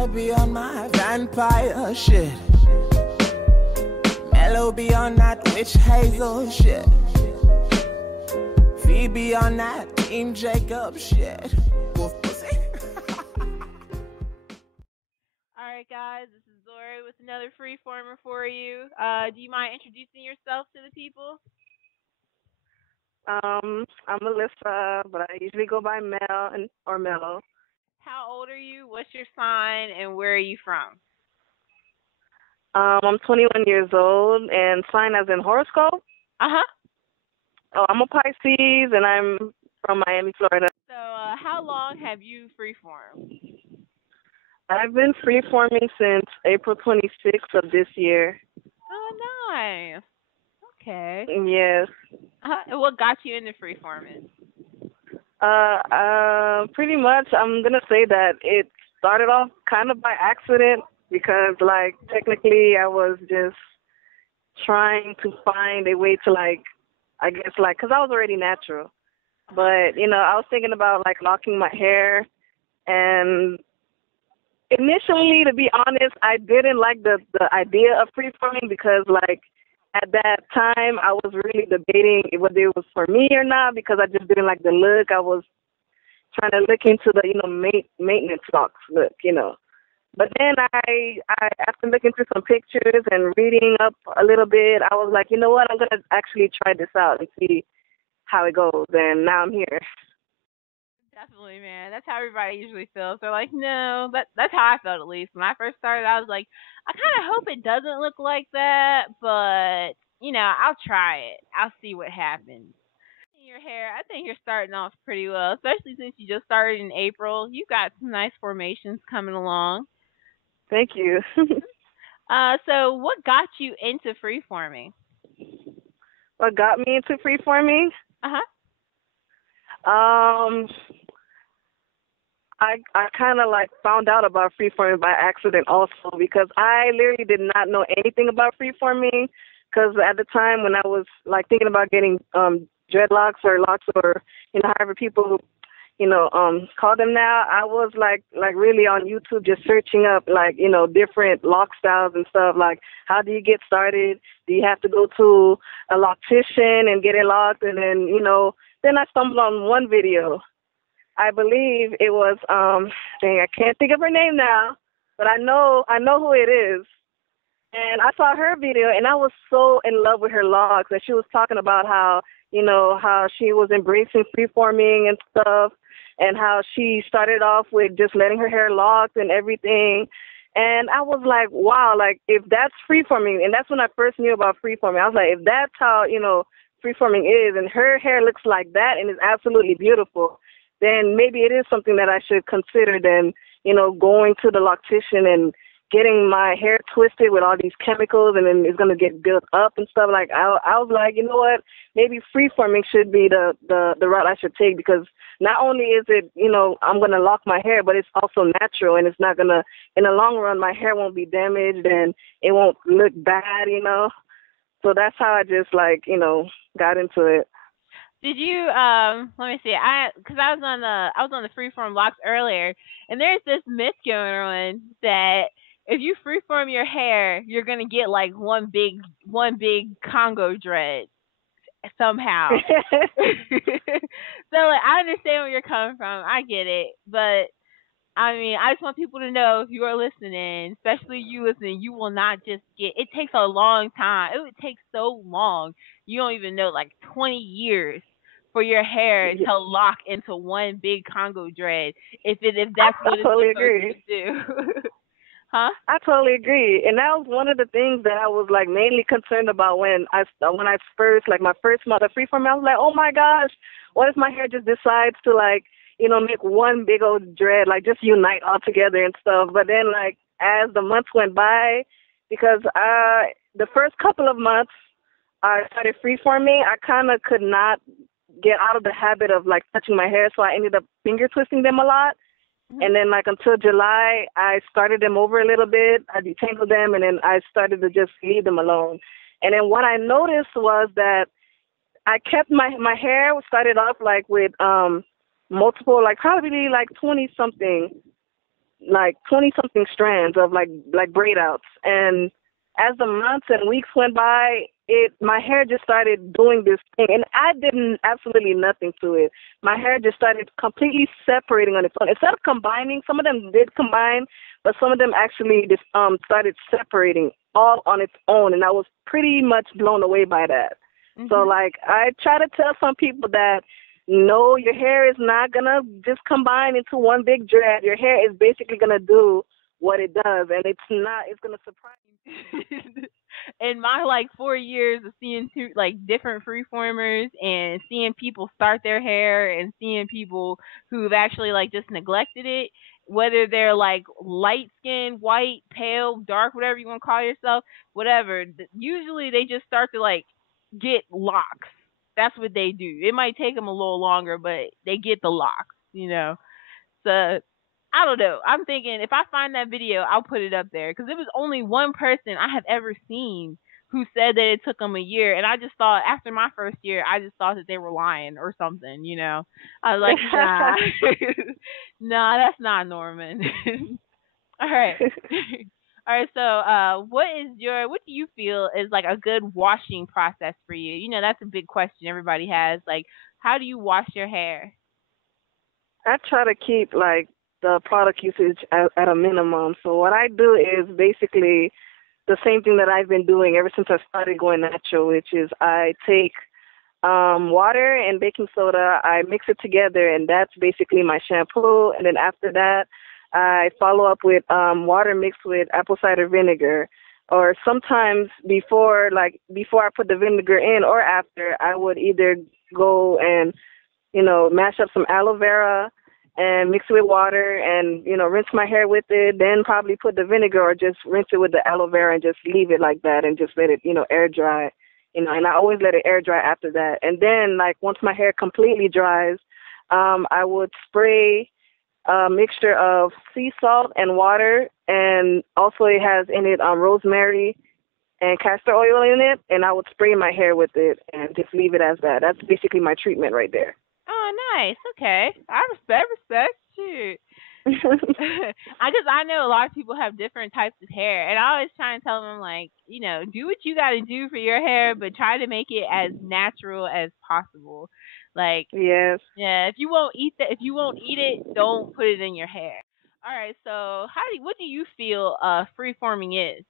I be on my vampire shit. Mellow be on that witch hazel shit. Phoebe on that Team Jacob shit. Wolf pussy. Alright guys, this is Zori with another Freeformer for you. Do you mind introducing yourself to the people? I'm Melissa, but I usually go by Mel or Mellow. How old are you? What's your sign? And where are you from? I'm 21 years old, and sign as in horoscope. Uh-huh. Oh, I'm a Pisces, and I'm from Miami, Florida. So, how long have you freeformed? I've been freeforming since April 26th of this year. Oh, nice. Okay. Yes. And what got you into freeforming? Pretty much, I'm gonna say that it started off kind of by accident because, like, technically, I was just trying to find a way to, like, I guess, like, because I was already natural. But, you know, I was thinking about, like, locking my hair. And initially, to be honest, I didn't like the idea of freeforming because, like, at that time, I was really debating whether it was for me or not because I just didn't like the look. I was trying to look into the, you know, maintenance locks look, you know. But then I after looking through some pictures and reading up a little bit, I was like, you know what, I'm going to actually try this out and see how it goes. And now I'm here. Definitely, man. That's how everybody usually feels. They're like, no, that's how I felt at least. When I first started, I was like, I kind of hope it doesn't look like that, but, you know, I'll try it. I'll see what happens. Your hair, I think you're starting off pretty well, especially since you just started in April. You got some nice formations coming along. Thank you. So what got you into freeforming? What got me into freeforming? I kind of like found out about freeforming by accident also because I literally did not know anything about freeforming because at the time when I was like thinking about getting dreadlocks or locks or, you know, however people, you know, call them now, I was like really on YouTube just searching up like, you know, different lock styles and stuff, like how do you get started? Do you have to go to a loctician and get it locked? And then, you know, then I stumbled on one video. I believe it was I can't think of her name now, but I know who it is. And I saw her video and I was so in love with her locks, and she was talking about how, you know, how she was embracing freeforming and stuff, and how she started off with just letting her hair locked and everything. And I was like, wow, like if that's freeforming, and that's when I first knew about freeforming. I was like, if that's how, you know, freeforming is, and her hair looks like that and is absolutely beautiful, then maybe it is something that I should consider then, you know, going to the loctician and getting my hair twisted with all these chemicals and then it's going to get built up and stuff. Like, I was like, you know what, maybe freeforming should be the route I should take because not only is it, you know, I'm going to lock my hair, but it's also natural and it's not going to, in the long run, my hair won't be damaged and it won't look bad, you know. So that's how I just, like, you know, got into it. Did you let me see. Cuz I was on the freeform locks earlier, and there's this myth going on that if you freeform your hair, you're going to get like one big Congo dread somehow. So like I understand where you're coming from. I get it, but I mean, I just want people to know if you are listening, especially you listening, you will not just get. It takes a long time. It would take so long. You don't even know, like 20 years for your hair to lock into one big Congo dread. If that's what it's totally supposed to do. Huh? I totally agree, and that was one of the things that I was like mainly concerned about when I first, like my first month of freeform. I was like, oh my gosh, what if my hair just decides to, like, you know, make one big old dread, like just unite all together and stuff. But then, like, as the months went by, because the first couple of months I started freeforming, I kind of could not get out of the habit of like touching my hair, so I ended up finger twisting them a lot. And then, like, until July, I started them over a little bit. I detangled them, and then I started to just leave them alone. And then what I noticed was that I kept my hair started off, like, with multiple, like, probably, like, 20-something like 20 something strands of like braid outs. And as the months and weeks went by, my hair just started doing this thing, and I did absolutely nothing to it. My hair just started completely separating on its own. Instead of combining, some of them did combine, but some of them actually just started separating all on its own, and I was pretty much blown away by that. Mm-hmm. So like I try to tell some people that no, your hair is not gonna just combine into one big dread. Your hair is basically gonna do what it does, and it's gonna surprise you. In my like 4 years of seeing different freeformers and seeing people start their hair and seeing people who've actually like just neglected it, whether they're like light skin, white, pale, dark, whatever you want to call yourself, whatever, usually they just start to like get locks. That's what they do. It might take them a little longer, but they get the locks, So I don't know. I'm thinking if I find that video, I'll put it up there because it was only one person I have ever seen who said that it took them a year, and I just thought after my first year, I just thought that they were lying or something. I was like, nah, nah, that's not Norman. All right. All right, so what do you feel is like a good washing process for you? That's a big question everybody has. Like, how do you wash your hair? I try to keep like the product usage at a minimum. So what I do is basically the same thing that I've been doing ever since I started going natural, which is I take water and baking soda, I mix it together, and that's basically my shampoo. And then after that, I follow up with water mixed with apple cider vinegar. Or sometimes before I put the vinegar in or after, I would either go and, mash up some aloe vera and mix it with water and, rinse my hair with it, then probably put the vinegar or just rinse it with the aloe vera and just leave it like that and just let it, air dry, and I always let it air dry after that. And then, like, once my hair completely dries, I would spray a mixture of sea salt and water, and also it has in it rosemary and castor oil in it, and I would spray my hair with it and just leave it as that. That's basically my treatment right there. Oh, nice. Okay. I respect. Shoot. I know a lot of people have different types of hair, and I always try and tell them, like, do what you got to do for your hair, but try to make it as natural as possible. Like, yes, yeah, if you won't eat it, don't put it in your hair. All right. So, what do you feel freeforming is?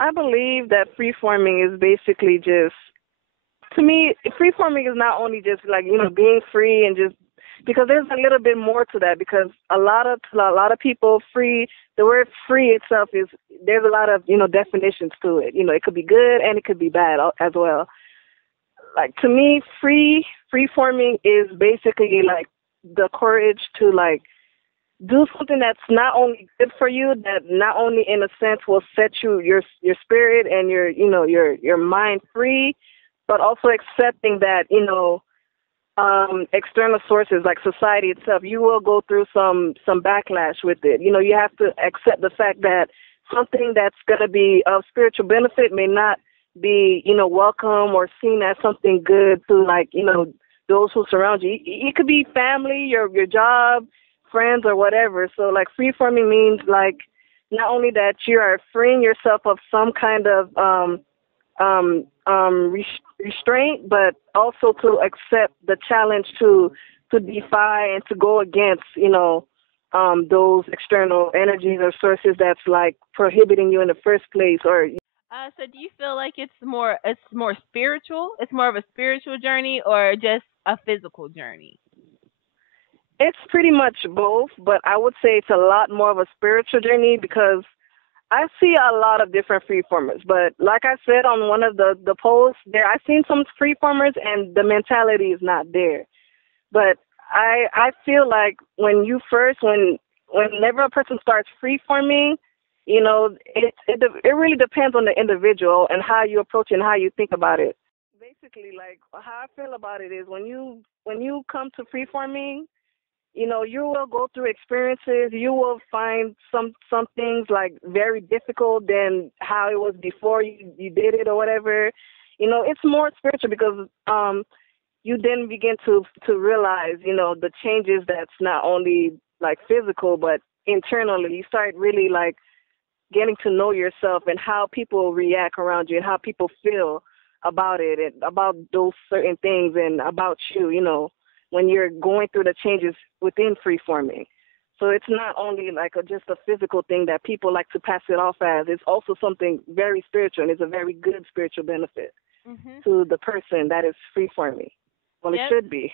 I believe that freeforming is basically just, to me, freeforming is not only just like, being free and just, because there's a little bit more to that, because a lot of people the word free itself is, there's a lot of, definitions to it. It could be good and it could be bad as well. Like, to me, freeforming is basically like the courage to like do something that's not only good for you, that not only in a sense will set your spirit and your mind free, but also accepting that, external sources like society itself, you will go through some backlash with it. You have to accept the fact that something that's going to be of spiritual benefit may not be, welcome or seen as something good to, like, those who surround you. It could be family, your job, friends, or whatever. So, like, freeforming means, like, not only that you are freeing yourself of some kind of restraint, but also to accept the challenge to defy and to go against, those external energies or sources that's like prohibiting you in the first place. Or so do you feel like it's more spiritual? It's more of a spiritual journey or just a physical journey? It's pretty much both, but I would say it's a lot more of a spiritual journey because I see a lot of different freeformers. But like I said on one of the posts there, I've seen some freeformers and the mentality is not there. But I feel like whenever a person starts freeforming, it really depends on the individual and how you approach it and how you think about it. Basically, like, how I feel about it is when you come to freeforming, you will go through experiences. You will find some things like very difficult than how it was before you did it or whatever. It's more spiritual because you then begin to realize, the changes that's not only like physical, but internally. You start really like getting to know yourself and how people react around you and how people feel about it and about those certain things and about you, when you're going through the changes within freeforming. So it's not only like just a physical thing that people like to pass it off as. It's also something very spiritual, and it's a very good spiritual benefit to the person that is freeforming. Well, it should be.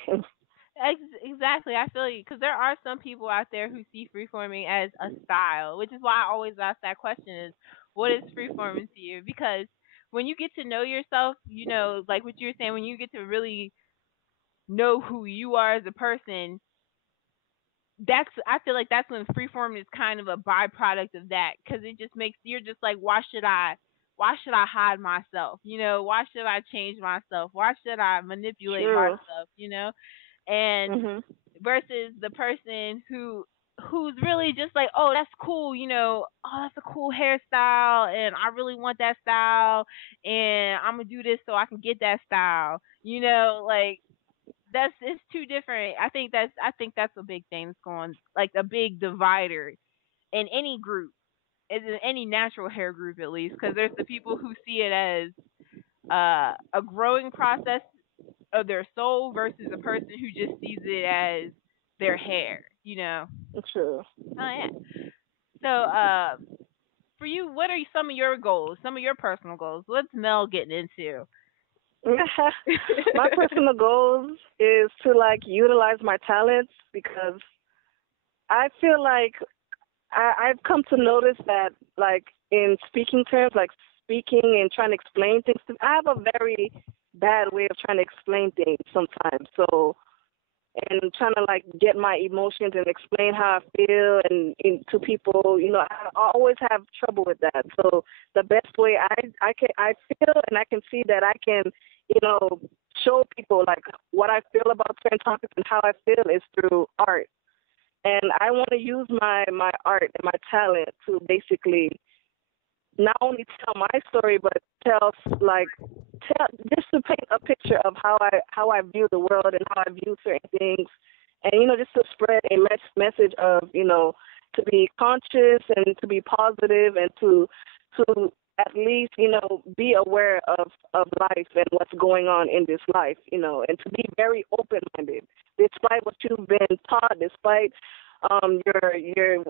Exactly. I feel you, because there are some people out there who see freeforming as a style, which is why I always ask that question: is what is freeforming to you? Because when you get to know yourself, like what you were saying, when you get to really know who you are as a person, I feel like that's when freeforming is kind of a byproduct of that, because it just makes you're just like, why should I hide myself? Why should I change myself? Why should I manipulate myself? And versus the person who's really just like, oh, that's cool, oh, that's a cool hairstyle, and I really want that style, and I'm gonna do this so I can get that style, like it's two different. I think that's a big thing that's going, like a big divider in any group, in any natural hair group at least, because there's the people who see it as a growing process of their soul versus a person who just sees it as their hair. True. Oh yeah. So for you, what are some of your goals, some of your personal goals? What's Mel getting into? My personal goals is to like utilize my talents, because I feel like I've come to notice that like in speaking terms, like speaking and trying to explain things, I have a very bad way of trying to explain things sometimes. So, and trying to like get my emotions and explain how I feel and to people, I always have trouble with that. So the best way I feel and I can see that I can, show people like what I feel about certain topics and how I feel is through art. And I want to use my art and my talent to basically not only tell my story, but just to paint a picture of how I view the world and how I view certain things, and just to spread a message of to be conscious and to be positive and to at least be aware of life and what's going on in this life, and to be very open-minded despite what you've been taught, despite your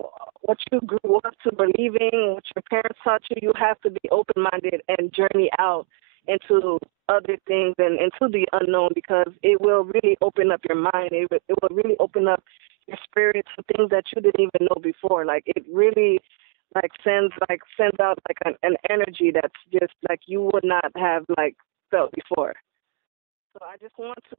what you grew up to believing, what your parents taught you. You have to be open-minded and journey out into other things and into the unknown, because it will really open up your mind. It will really open up your spirit to things that you didn't even know before. Like it really sends out like an energy that's just like you would not have like felt before. So I just want to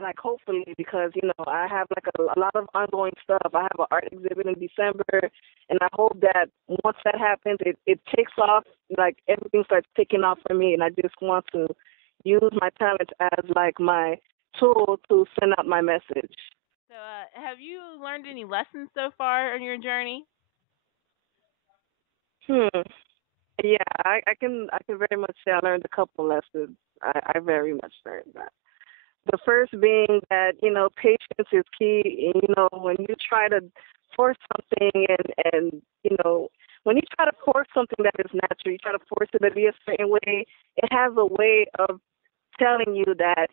like hopefully, because I have like a lot of ongoing stuff. I have an art exhibit in December, and I hope that once that happens, it takes off, like everything starts taking off for me, and I just want to use my talent as like my tool to send out my message. So have you learned any lessons so far on your journey? Yeah, I can very much say I learned a couple lessons. I very much learned that. The first being that, patience is key. When you try to force something and when you try to force something that is natural, you try to force it to be a certain way, it has a way of telling you that,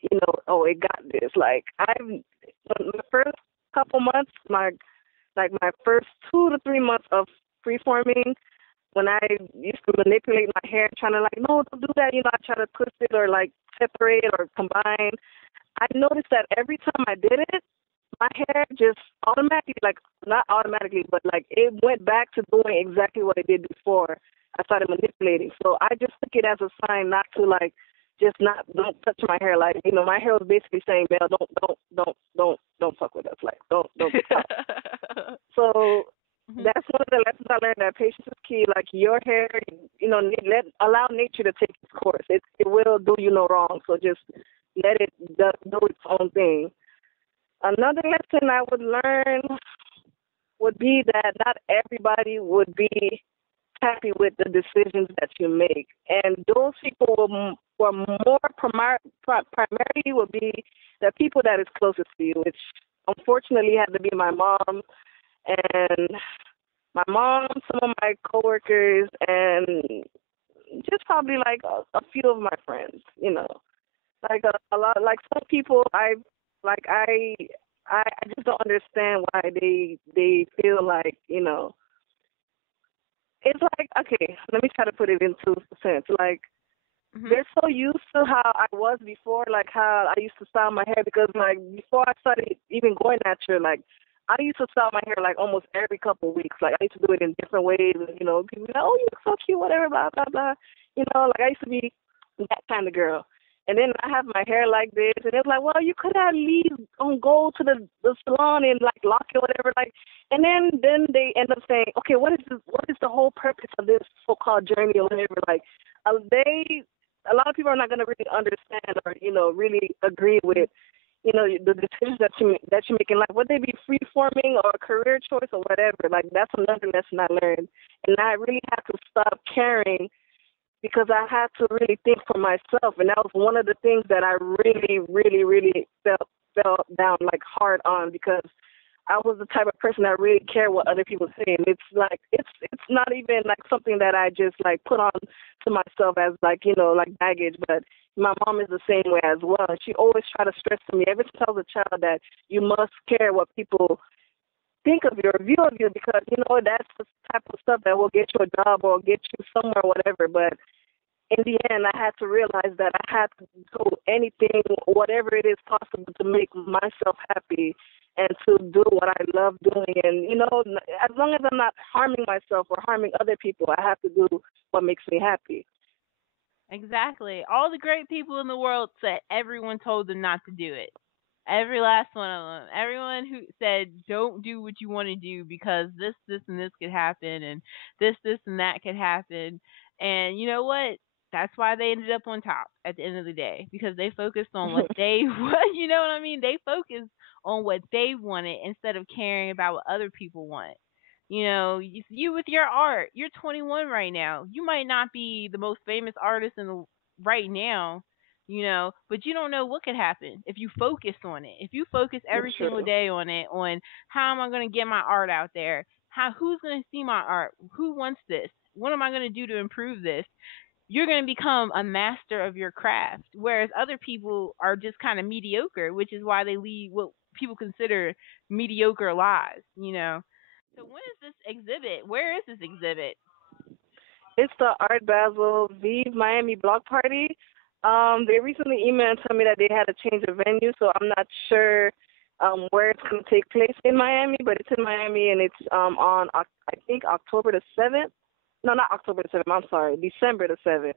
oh, it got this. Like the first couple months, my first 2 to 3 months of freeforming, when I used to manipulate my hair, trying to no, don't do that. I try to twist it or like separate or combine. I noticed that every time I did it, my hair just automatically, not automatically, but it went back to doing exactly what it did before I started manipulating. So I just took it as a sign not to don't touch my hair. My hair was basically saying, Mel, don't fuck with us. Don't stop. So that's one of the lessons I learned, that patience is key. Like your hair, allow nature to take its course. It will do you no wrong. So just let it do its own thing. Another lesson I would learn would be that not everybody would be happy with the decisions that you make. And those people were more primarily would be the people that is closest to you, which unfortunately had to be my mom and my mom, some of my coworkers, and just probably like a few of my friends. Like a lot. Like some people, like I just don't understand why they feel like it's like, okay, let me try to put it into sense. Like Mhm. they're so used to how I was before, like how I used to style my hair, because like before I started even going natural, like I used to style my hair like almost every couple of weeks. Like I used to do it in different ways, and people be like, oh, you look so cute, whatever, blah blah blah. Like I used to be that kind of girl. And then I have my hair like this, and it's like, well, you could at least go to the salon and like lock it, whatever. Like, and then they end up saying, okay, what is this? What is the whole purpose of this so-called journey or whatever? Like, they a lot of people are not going to really understand or really agree with the decisions that you make in life, whether they be free forming or a career choice or whatever. Like that's another lesson I learned, and I really had to stop caring because I had to really think for myself, and that was one of the things that I really, really, really felt down like hard on, because I was the type of person that really cared what other people say, and it's like it's not even like something that I just like put on to myself as like like baggage, but my mom is the same way as well. And she always tried to stress to me ever since I was a child that you must care what people think of you or view of you, because that's the type of stuff that will get you a job or get you somewhere, whatever. But in the end, I had to realize that I had to do anything, whatever it is possible, to make myself happy and to do what I love doing. And as long as I'm not harming myself or harming other people, I have to do what makes me happy. Exactly. All the great people in the world said everyone told them not to do it. Every last one of them. Everyone who said don't do what you want to do because this, and this could happen, and this, and that could happen. And you know what? That's why they ended up on top at the end of the day, because they focused on what they what you know what I mean? They focused on what they wanted instead of caring about what other people want. You with your art, you're 21 right now. You might not be the most famous artist right now, but you don't know what could happen if you focus on it. If you focus It's every single true. day on it, on how am I going to get my art out there? Who's going to see my art? Who wants this? What am I going to do to improve this? You're going to become a master of your craft, whereas other people are just kind of mediocre, which is why they lead what people consider mediocre lives. So when is this exhibit? Where is this exhibit? It's the Art Basel Vive Miami Block Party. They recently emailed and told me that they had to change the venue, so I'm not sure where it's going to take place in Miami, but it's in Miami, and it's on I think October the 7th. No, not October the 7th. I'm sorry, December the 7th.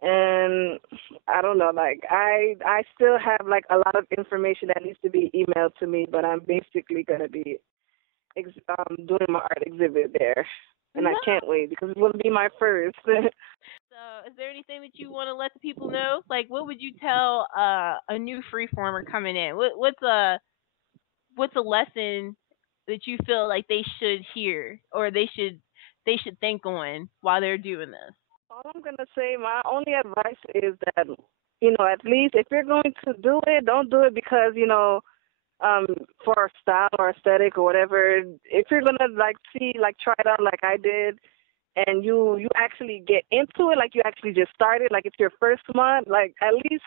And I don't know, like I still have like a lot of information that needs to be emailed to me, but I'm basically gonna be doing my art exhibit there, and I No. can't wait because it will be my first. So, is there anything that you want to let the people know? Like, what would you tell a new freeformer coming in? What's a lesson that you feel like they should hear or they should think on while they're doing this? All I'm gonna say, my only advice is that at least if you're going to do it, don't do it because um for style or aesthetic or whatever. If you're gonna like see, like try it out like I did, and you actually get into it, like you actually just started, like it's your first month, like at least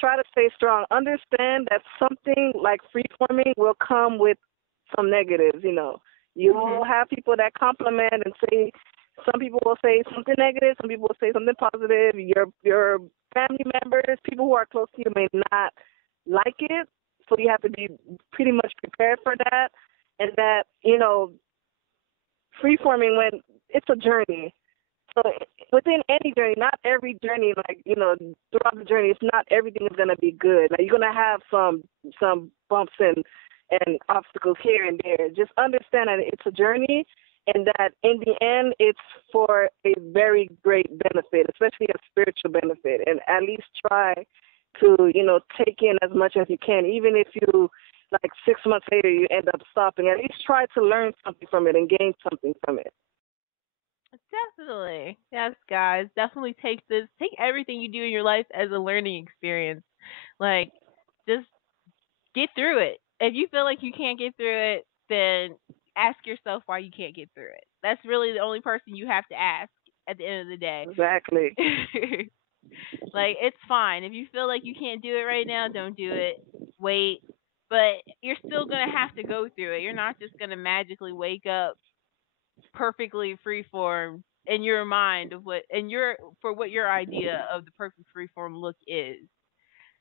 try to stay strong. Understand that something like freeforming will come with some negatives. You will Mhm. have people that compliment and say. Some people will say something negative. Some people will say something positive. Your family members, people who are close to you, may not like it. So you have to be pretty much prepared for that. And that freeforming, when it's a journey. So within any journey, not every journey, like throughout the journey, it's not everything is gonna be good. Like you're gonna have some bumps and obstacles here and there. Just understand that it's a journey, and that in the end, it's for a very great benefit, especially a spiritual benefit. And at least try to take in as much as you can, even if you like 6 months later you end up stopping. At least try to learn something from it and gain something from it. Definitely. Yes, guys. Definitely take everything you do in your life as a learning experience. Like, just get through it. If you feel like you can't get through it, then ask yourself why you can't get through it. That's really the only person you have to ask at the end of the day. Exactly. Like, it's fine. If you feel like you can't do it right now, don't do it. Wait. But you're still going to have to go through it. You're not just going to magically wake up perfectly freeform in your mind of what and what your idea of the perfect freeform look is.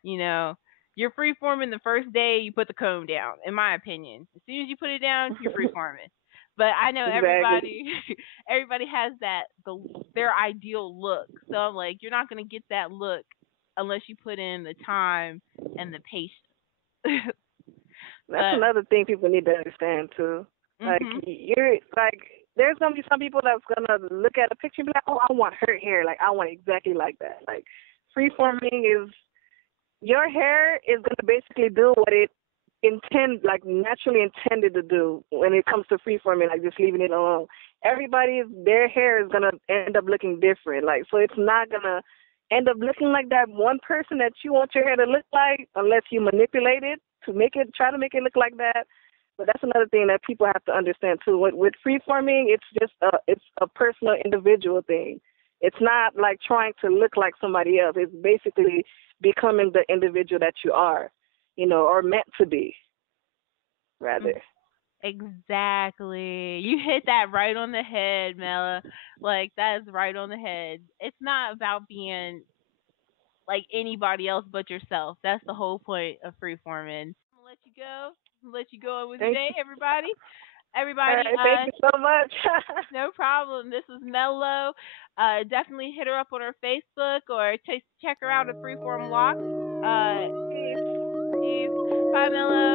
You know, you're freeforming the first day you put the comb down, in my opinion. As soon as you put it down, you're freeforming. But I know Exactly. everybody has their ideal look. So I'm like, you're not gonna get that look unless you put in the time and the patience. That's But another thing people need to understand too. Like mhm. you're like there's gonna be some people that's gonna look at a picture and be like, oh, I want her hair, like I want exactly like that. Like freeforming is your hair is gonna basically do what it naturally intended to do when it comes to freeforming, like just leaving it alone. Their hair is gonna end up looking different. Like so it's not gonna end up looking like that one person that you want your hair to look like unless you manipulate it to try to make it look like that. But that's another thing that people have to understand too. With freeforming, it's a personal individual thing. It's not like trying to look like somebody else. It's basically becoming the individual that you are, or meant to be, rather. Exactly. You hit that right on the head, Mela. Like, that is right on the head. It's not about being like anybody else but yourself. That's the whole point of freeforming. I'm gonna let you go. Let you go on with your Thank day, you. everybody. All Everybody, right, thank you so much. no problem. This is Mellow. Definitely hit her up on her Facebook or check her out at Freeform Locks. Peace. Bye, Mellow.